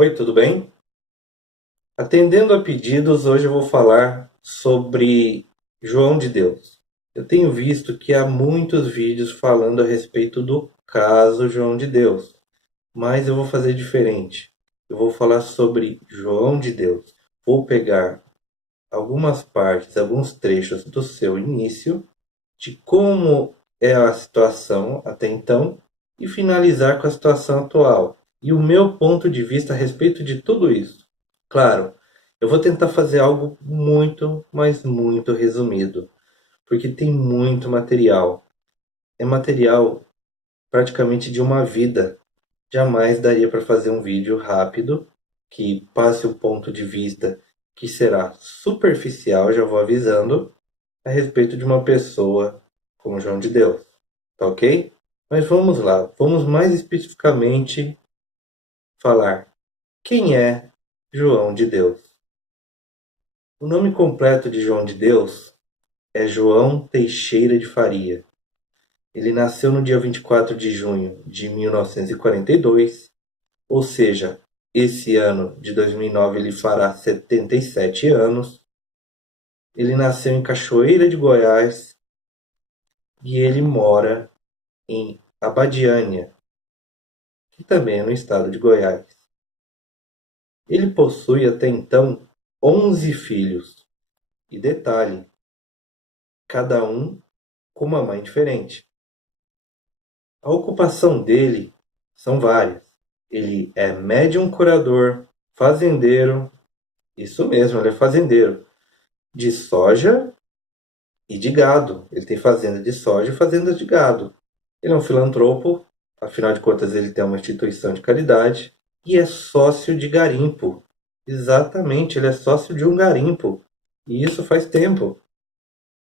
Oi, tudo bem? Atendendo a pedidos, hoje eu vou falar sobre João de Deus. Eu tenho visto que há muitos vídeos falando a respeito do caso João de Deus, mas eu vou fazer diferente. Eu vou falar sobre João de Deus. Vou pegar algumas partes, alguns trechos do seu início, de como é a situação até então, e finalizar com a situação atual e o meu ponto de vista a respeito de tudo isso. Claro, eu vou tentar fazer algo muito, mas muito resumido, porque tem muito material. É material praticamente de uma vida. Jamais daria para fazer um vídeo rápido que passe o ponto de vista que será superficial, já vou avisando, a respeito de uma pessoa como João de Deus, tá ok? Mas vamos lá, vamos mais especificamente falar quem é João de Deus. O nome completo de João de Deus é João Teixeira de Faria. Ele nasceu no dia 24 de junho de 1942, ou seja, esse ano de 2009 ele fará 77 anos. Ele nasceu em Cachoeira de Goiás e ele mora em Abadiânia, que também é no estado de Goiás. Ele possui até então 11 filhos, e detalhe, cada um com uma mãe diferente. A ocupação dele são várias. Ele é médium curador, fazendeiro, isso mesmo, ele é fazendeiro, de soja e de gado. Ele tem fazenda de soja e fazenda de gado. Ele é um filantropo, afinal de contas ele tem uma instituição de caridade e é sócio de garimpo. Exatamente, ele é sócio de um garimpo. E isso faz tempo.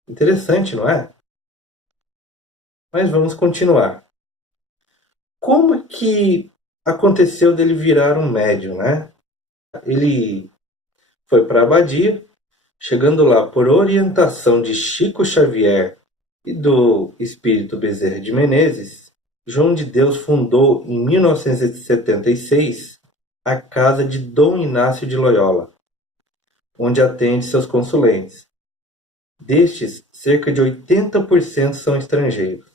Interessante, não é? Mas vamos continuar. Como que aconteceu dele virar um médium, né? Ele foi para a abadia, chegando lá por orientação de Chico Xavier e do espírito Bezerra de Menezes. João de Deus fundou em 1976 a casa de Dom Inácio de Loyola, onde atende seus consulentes. Destes, cerca de 80% são estrangeiros.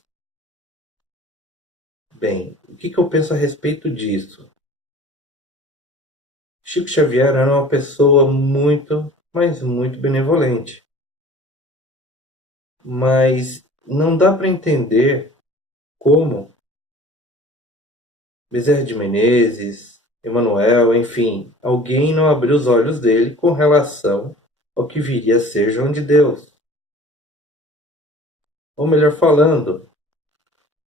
Bem, o que eu penso a respeito disso? Chico Xavier era uma pessoa muito, mas muito benevolente. Mas não dá para entender como Bezerra de Menezes, Emanuel, enfim, alguém não abriu os olhos dele com relação ao que viria a ser João de Deus. Ou melhor falando,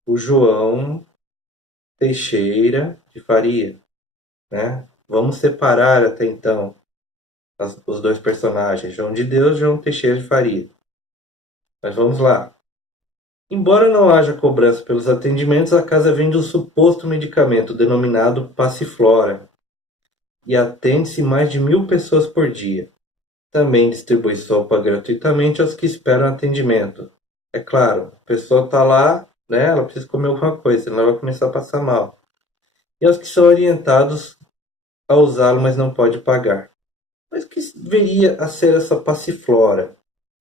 o João Teixeira de Faria, né? Vamos separar até então os dois personagens, João de Deus e João Teixeira de Faria. Mas vamos lá. Embora não haja cobrança pelos atendimentos, a casa vende um suposto medicamento denominado Passiflora e atende-se mais de 1.000 pessoas por dia. Também distribui sopa gratuitamente aos que esperam atendimento. É claro, a pessoa está lá, né? Ela precisa comer alguma coisa, senão ela vai começar a passar mal. E aos que são orientados a usá-lo, mas não pode pagar. Mas o que viria a ser essa Passiflora?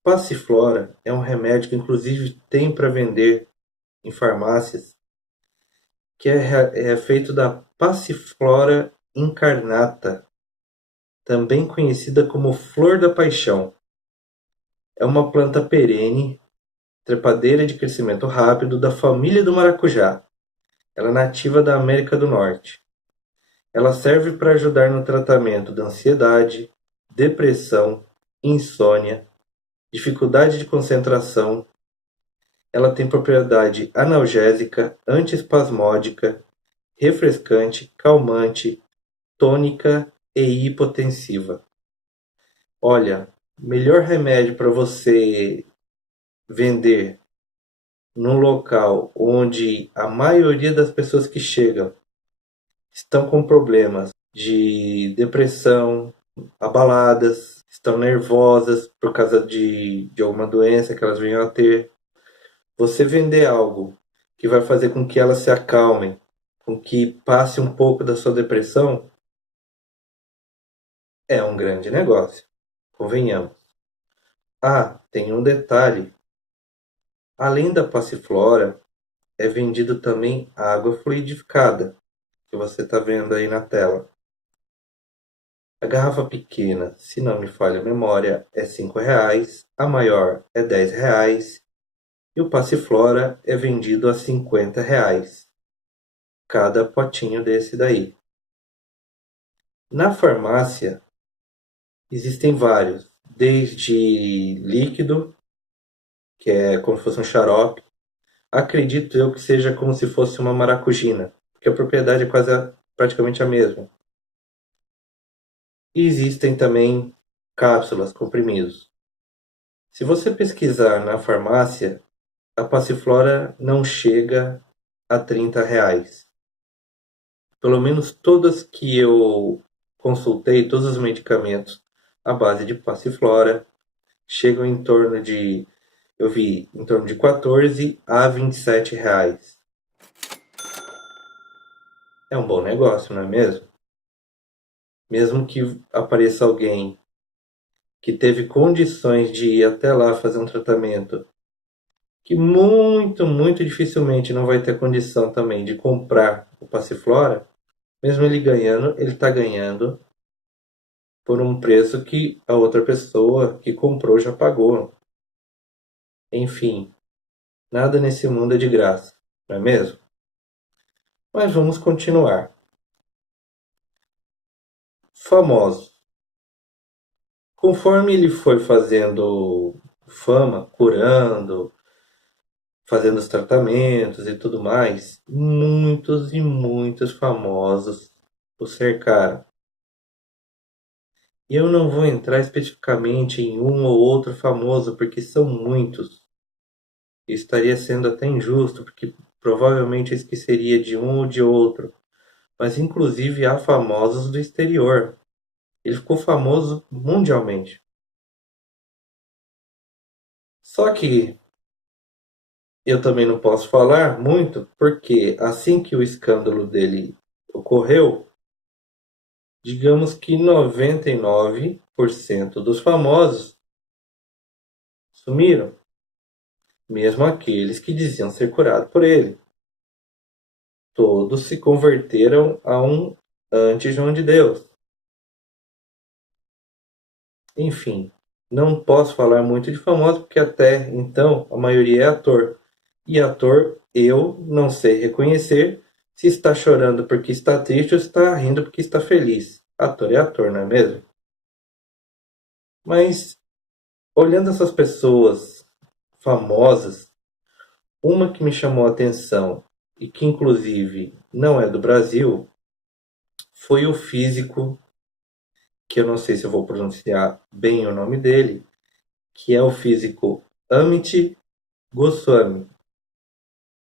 Passiflora é um remédio que inclusive tem para vender em farmácias, que é feito da Passiflora incarnata, também conhecida como flor da paixão. É uma planta perene, trepadeira de crescimento rápido da família do maracujá. Ela é nativa da América do Norte. Ela serve para ajudar no tratamento da ansiedade, depressão, insônia, dificuldade de concentração. Ela tem propriedade analgésica, antiespasmódica, refrescante, calmante, tônica e hipotensiva. Olha, melhor remédio para você vender num local onde a maioria das pessoas que chegam estão com problemas de depressão, abaladas, estão nervosas por causa de alguma doença que elas venham a ter. Você vender algo que vai fazer com que elas se acalmem, com que passe um pouco da sua depressão, É um grande negócio, convenhamos. Ah, tem um detalhe. Além da passiflora, é vendido também água fluidificada, que você está vendo aí na tela. A garrafa pequena, se não me falha a memória, é R$ 5, a maior é R$ 10 e o passiflora é vendido a R$ 50, cada potinho desse daí. Na farmácia existem vários, desde líquido, que é como se fosse um xarope. Acredito eu que seja como se fosse uma maracujina, porque a propriedade é praticamente a mesma. E existem também cápsulas, comprimidos. Se você pesquisar na farmácia, a passiflora não chega a R$ 30. Pelo menos todas que eu consultei, todos os medicamentos à base de passiflora, chegam em torno de, eu vi, em torno de R$ 14 a R$ 27. É um bom negócio, não é mesmo? Mesmo que apareça alguém que teve condições de ir até lá fazer um tratamento, que muito, muito dificilmente não vai ter condição também de comprar o Passiflora, mesmo ele ganhando, ele está ganhando por um preço que a outra pessoa que comprou já pagou. Enfim, nada nesse mundo é de graça, não é mesmo? Mas vamos continuar. Famoso. Conforme ele foi fazendo fama, curando, fazendo os tratamentos e tudo mais, muitos e muitos famosos o cercaram. E eu não vou entrar especificamente em um ou outro famoso, porque são muitos. E estaria sendo até injusto, porque provavelmente eu esqueceria de um ou de outro. Mas inclusive há famosos do exterior. Ele ficou famoso mundialmente. Só que eu também não posso falar muito, porque assim que o escândalo dele ocorreu, digamos que 99% dos famosos sumiram, mesmo aqueles que diziam ser curados por ele. Todos se converteram a um anti-João de Deus. Enfim, não posso falar muito de famosos, porque até então a maioria é ator. E ator, eu não sei reconhecer se está chorando porque está triste ou se está rindo porque está feliz. Ator é ator, não é mesmo? Mas, olhando essas pessoas famosas, uma que me chamou a atenção e que inclusive não é do Brasil foi o físico, que eu não sei se eu vou pronunciar bem o nome dele, que é o físico Amit Goswami,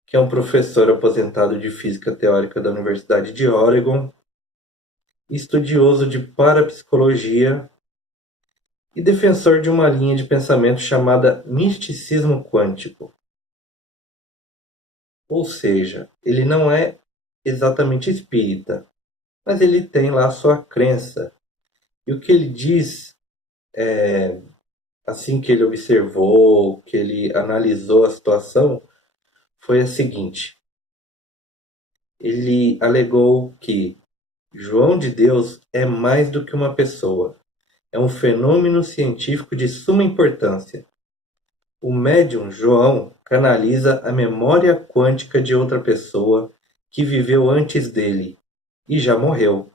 que é um professor aposentado de física teórica da Universidade de Oregon, estudioso de parapsicologia e defensor de uma linha de pensamento chamada misticismo quântico. Ou seja, ele não é exatamente espírita, mas ele tem lá a sua crença. E o que ele diz, assim que ele observou, que ele analisou a situação, foi a seguinte: ele alegou que João de Deus é mais do que uma pessoa, é um fenômeno científico de suma importância. O médium João canaliza a memória quântica de outra pessoa que viveu antes dele e já morreu.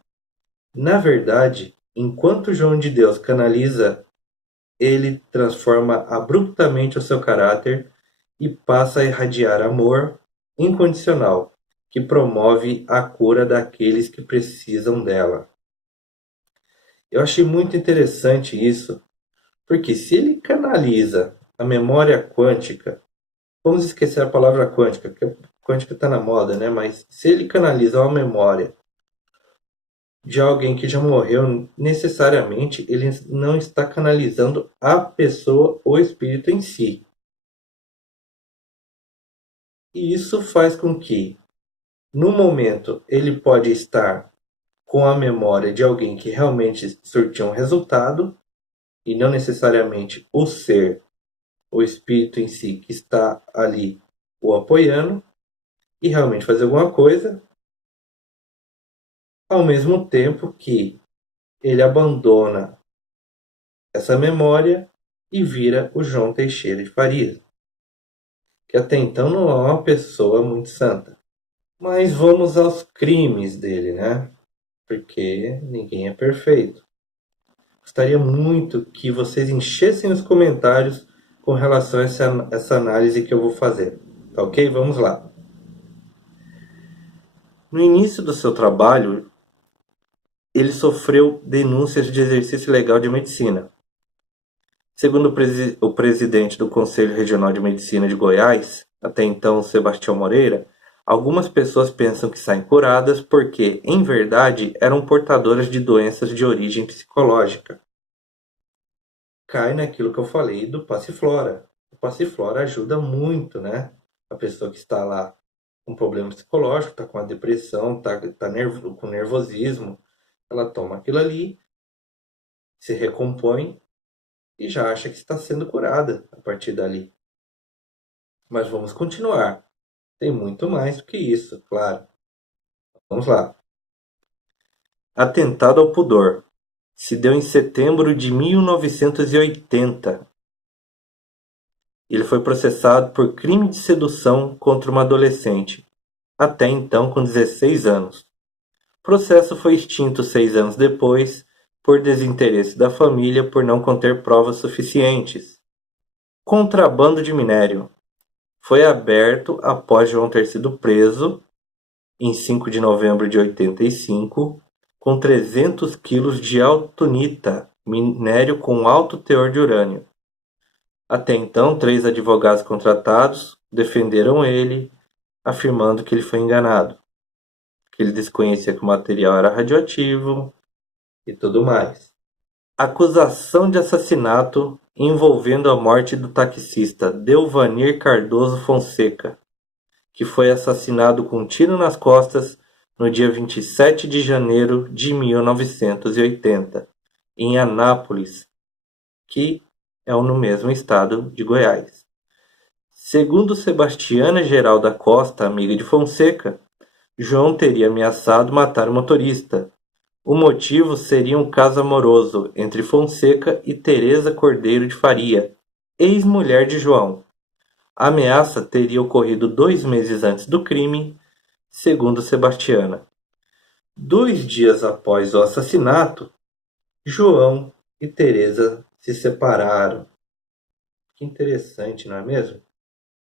Na verdade, enquanto João de Deus canaliza, ele transforma abruptamente o seu caráter e passa a irradiar amor incondicional, que promove a cura daqueles que precisam dela. Eu achei muito interessante isso, porque se ele canaliza a memória quântica, vamos esquecer a palavra quântica, porque a quântica está na moda, né? Mas se ele canaliza uma memória de alguém que já morreu, necessariamente ele não está canalizando a pessoa ou espírito em si. E isso faz com que, no momento, ele pode estar com a memória de alguém que realmente surtiu um resultado e não necessariamente o ser, o espírito em si que está ali o apoiando e realmente fazer alguma coisa, ao mesmo tempo que ele abandona essa memória e vira o João Teixeira de Farias, que até então não é uma pessoa muito santa. Mas vamos aos crimes dele, né? Porque ninguém é perfeito. Gostaria muito que vocês enchessem os comentários com relação a essa análise que eu vou fazer. Tá ok? Vamos lá. No início do seu trabalho, ele sofreu denúncias de exercício ilegal de medicina. Segundo o presidente do Conselho Regional de Medicina de Goiás, até então Sebastião Moreira, algumas pessoas pensam que saem curadas porque, em verdade, eram portadoras de doenças de origem psicológica. Cai naquilo que eu falei do Passiflora. O Passiflora ajuda muito, né? A pessoa que está lá com problema psicológico, está com a depressão, está com nervosismo, ela toma aquilo ali, se recompõe e já acha que está sendo curada a partir dali. Mas vamos continuar. Tem muito mais do que isso, claro. Vamos lá. Atentado ao pudor. Se deu em setembro de 1980. Ele foi processado por crime de sedução contra uma adolescente, até então com 16 anos. O processo foi extinto 6 anos depois, por desinteresse da família por não conter provas suficientes. Contrabando de minério. Foi aberto após João ter sido preso, em 5 de novembro de 85, com 300 quilos de autunita, minério com alto teor de urânio. Até então, 3 advogados contratados defenderam ele, afirmando que ele foi enganado, que ele desconhecia que o material era radioativo e tudo mais. Acusação de assassinato envolvendo a morte do taxista Delvanir Cardoso Fonseca, que foi assassinado com um tiro nas costas no dia 27 de janeiro de 1980, em Anápolis, que é no mesmo estado de Goiás. Segundo Sebastiana Geral da Costa, amiga de Fonseca, João teria ameaçado matar o motorista. O motivo seria um caso amoroso entre Fonseca e Teresa Cordeiro de Faria, ex-mulher de João. A ameaça teria ocorrido 2 meses antes do crime, segundo Sebastiana. 2 dias após o assassinato, João e Teresa se separaram. Que interessante, não é mesmo?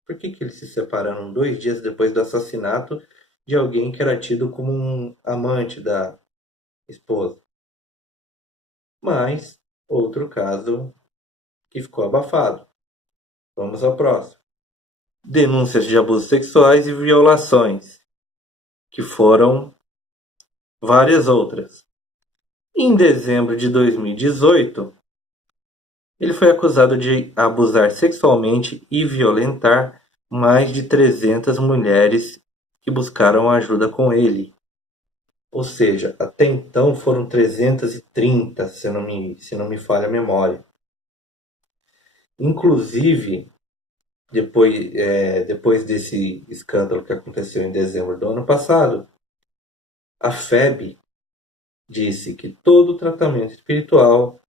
Por que eles se separaram 2 dias depois do assassinato de alguém que era tido como um amante da esposa? Mas, outro caso que ficou abafado. Vamos ao próximo. Denúncias de abusos sexuais e violações, que foram várias outras. Em dezembro de 2018, ele foi acusado de abusar sexualmente e violentar mais de 300 mulheres que buscaram ajuda com ele. Ou seja, até então foram 330, se não me falha a memória. Inclusive, depois desse escândalo que aconteceu em dezembro do ano passado, a FEB disse que todo tratamento espiritual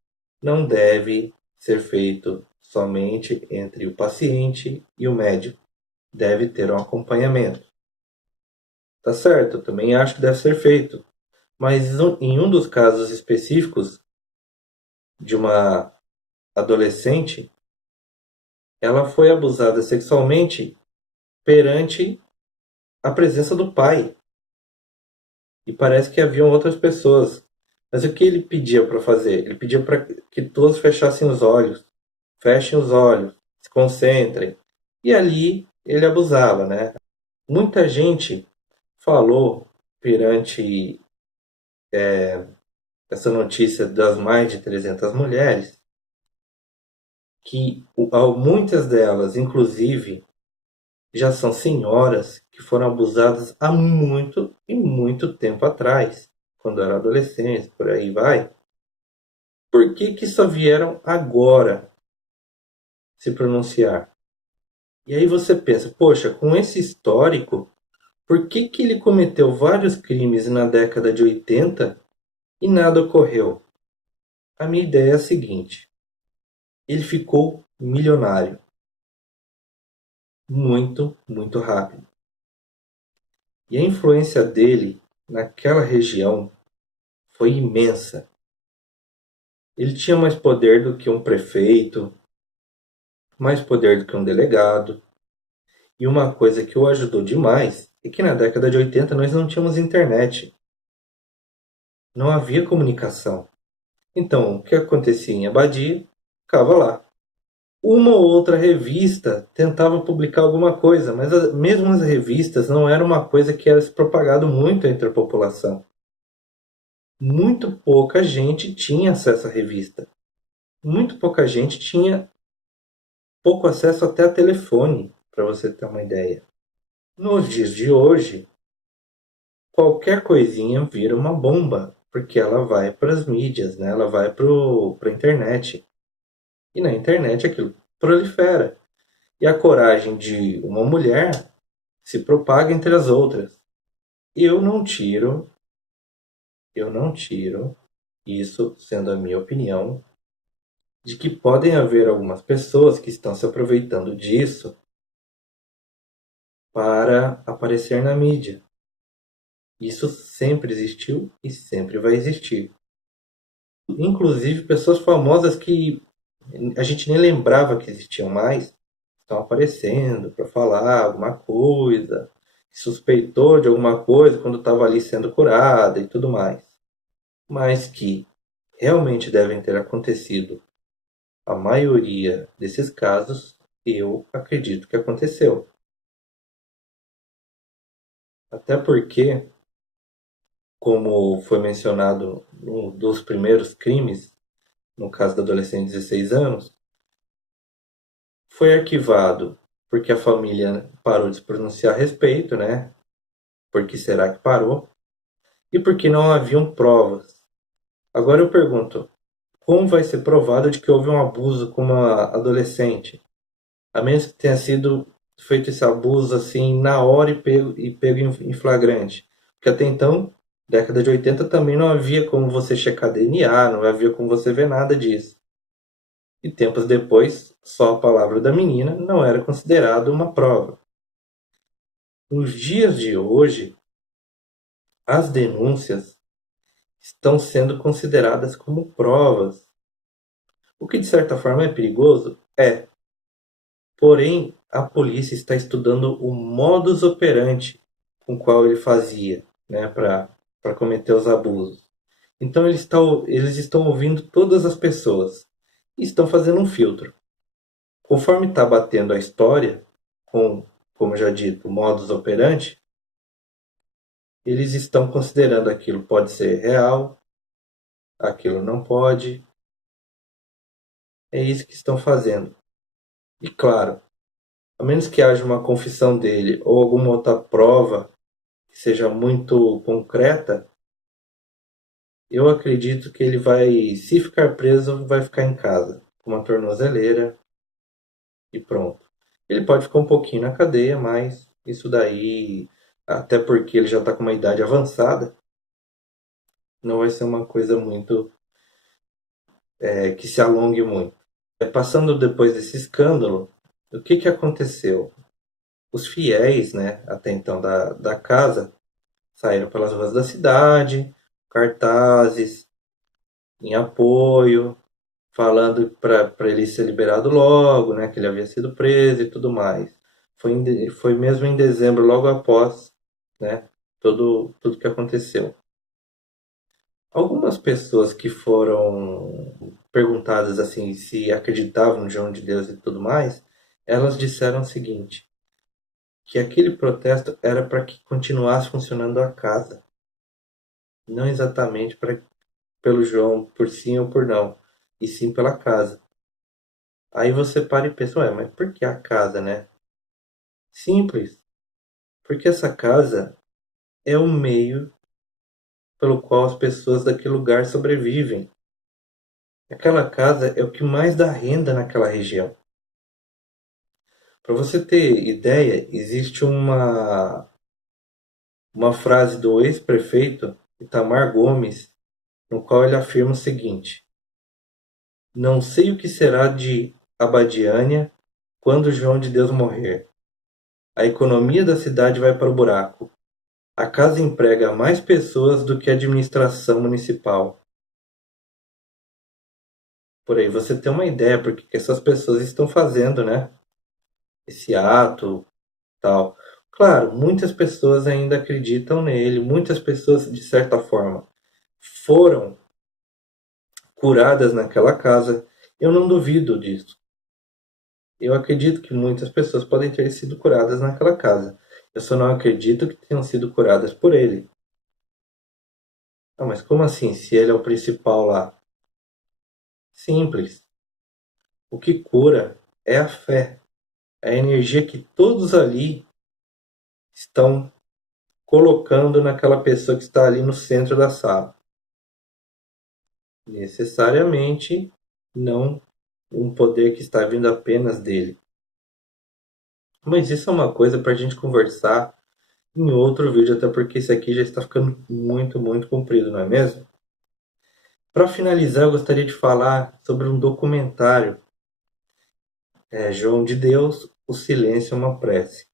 não deve ser feito somente entre o paciente e o médico. Deve ter um acompanhamento. Tá certo, eu também acho que deve ser feito. Mas em um dos casos específicos de uma adolescente, ela foi abusada sexualmente perante a presença do pai. E parece que haviam outras pessoas. Mas o que ele pedia para fazer? Ele pedia para que todos fechassem os olhos. Fechem os olhos, se concentrem. E ali ele abusava, né? Muita gente falou perante essa notícia das mais de 300 mulheres que muitas delas, inclusive, já são senhoras que foram abusadas há muito e muito tempo atrás. quando eram adolescentes, por aí vai, por que que só vieram agora se pronunciar? E aí você pensa, poxa, com esse histórico, por que que ele cometeu vários crimes na década de 80 e nada ocorreu? A minha ideia é a seguinte: ele ficou milionário muito, muito rápido. E a influência dele naquela região foi imensa. Ele tinha mais poder do que um prefeito, mais poder do que um delegado. E uma coisa que o ajudou demais é que na década de 80 nós não tínhamos internet, não havia comunicação. Então, o que acontecia em Abadia, ficava lá. Uma ou outra revista tentava publicar alguma coisa, mas mesmo as revistas não era uma coisa que era se propagado muito entre a população. Muito pouca gente tinha acesso à revista. Muito pouca gente tinha pouco acesso até a telefone, para você ter uma ideia. Nos dias de hoje, qualquer coisinha vira uma bomba, porque ela vai para as mídias, né? Ela vai para a internet. E na internet aquilo prolifera. E a coragem de uma mulher se propaga entre as outras. Eu não tiro, eu não tiro isso, sendo a minha opinião, de que podem haver algumas pessoas que estão se aproveitando disso para aparecer na mídia. Isso sempre existiu e sempre vai existir. Inclusive, pessoas famosas que a gente nem lembrava que existiam mais estão aparecendo para falar alguma coisa, suspeitou de alguma coisa quando estava ali sendo curada e tudo mais. Mas que realmente devem ter acontecido a maioria desses casos, eu acredito que aconteceu. Até porque, como foi mencionado um dos primeiros crimes, no caso da adolescente de 16 anos, foi arquivado porque a família parou de se pronunciar a respeito, né? Por que será que parou? E porque não haviam provas. Agora eu pergunto, como vai ser provado de que houve um abuso com uma adolescente? A menos que tenha sido feito esse abuso assim na hora e pego em flagrante. Porque até então, década de 80 também não havia como você checar DNA, não havia como você ver nada disso. E tempos depois, só a palavra da menina não era considerada uma prova. Nos dias de hoje, as denúncias estão sendo consideradas como provas. O que de certa forma é perigoso? É. Porém, a polícia está estudando o modus operandi com o qual ele fazia, né, para cometer os abusos. Então eles estão ouvindo todas as pessoas e estão fazendo um filtro. Conforme está batendo a história, com, como já dito, o modus operandi, eles estão considerando aquilo pode ser real, aquilo não pode. É isso que estão fazendo. E claro, a menos que haja uma confissão dele ou alguma outra prova que seja muito concreta, eu acredito que ele vai, se ficar preso, vai ficar em casa, com uma tornozeleira e pronto. Ele pode ficar um pouquinho na cadeia, mas isso daí, até porque ele já está com uma idade avançada, não vai ser uma coisa muito que se alongue muito. Passando depois desse escândalo, o que que aconteceu? Os fiéis, né, até então da casa, saíram pelas ruas da cidade, cartazes em apoio, falando para ele ser liberado logo, né, que ele havia sido preso e tudo mais. Foi mesmo em dezembro, logo após, né, tudo que aconteceu. Algumas pessoas que foram perguntadas assim se acreditavam no João de Deus e tudo mais, elas disseram o seguinte, que aquele protesto era para que continuasse funcionando a casa, não exatamente pelo João por sim ou por não, e sim pela casa. Aí você para e pensa, ué, mas por que a casa, né? Simples, porque essa casa é o meio pelo qual as pessoas daquele lugar sobrevivem. Aquela casa é o que mais dá renda naquela região. Para você ter ideia, existe uma frase do ex-prefeito Itamar Gomes, no qual ele afirma o seguinte: não sei o que será de Abadiânia quando João de Deus morrer. A economia da cidade vai para o buraco. A casa emprega mais pessoas do que a administração municipal. Por aí você tem uma ideia porque que essas pessoas estão fazendo, né? Esse ato, tal. Claro, muitas pessoas ainda acreditam nele, muitas pessoas, de certa forma, foram curadas naquela casa. Eu não duvido disso. Eu acredito que muitas pessoas podem ter sido curadas naquela casa. Eu só não acredito que tenham sido curadas por ele. Ah, mas como assim, se ele é o principal lá? Simples. O que cura é a fé, é a energia que todos ali estão colocando naquela pessoa que está ali no centro da sala. Necessariamente não um poder que está vindo apenas dele. Mas isso é uma coisa para a gente conversar em outro vídeo, até porque esse aqui já está ficando muito, muito comprido, não é mesmo? Para finalizar, eu gostaria de falar sobre um documentário, João de Deus, O Silêncio é uma Prece,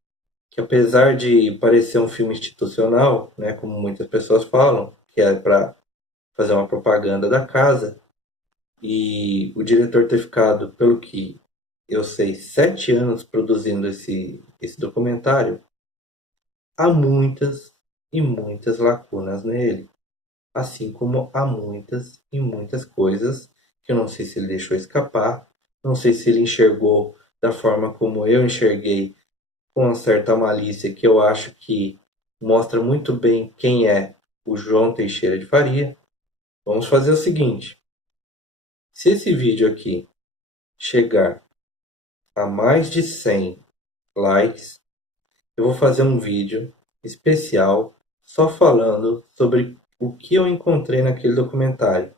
que apesar de parecer um filme institucional, né, como muitas pessoas falam, que é para fazer uma propaganda da casa, e o diretor ter ficado, pelo que eu sei, 7 anos produzindo esse documentário, há muitas e muitas lacunas nele. Assim como há muitas e muitas coisas que eu não sei se ele deixou escapar, não sei se ele enxergou da forma como eu enxerguei, com uma certa malícia que eu acho que mostra muito bem quem é o João Teixeira de Faria. Vamos fazer o seguinte: se esse vídeo aqui chegar a mais de 100 likes, eu vou fazer um vídeo especial só falando sobre o que eu encontrei naquele documentário,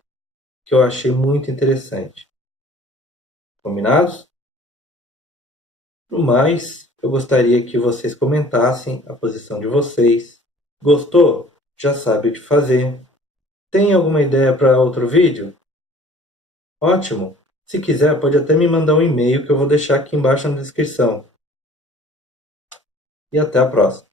que eu achei muito interessante. Combinados? No mais, eu gostaria que vocês comentassem a posição de vocês. Gostou? Já sabe o que fazer. Tem alguma ideia para outro vídeo? Ótimo! Se quiser, pode até me mandar um e-mail que eu vou deixar aqui embaixo na descrição. E até a próxima.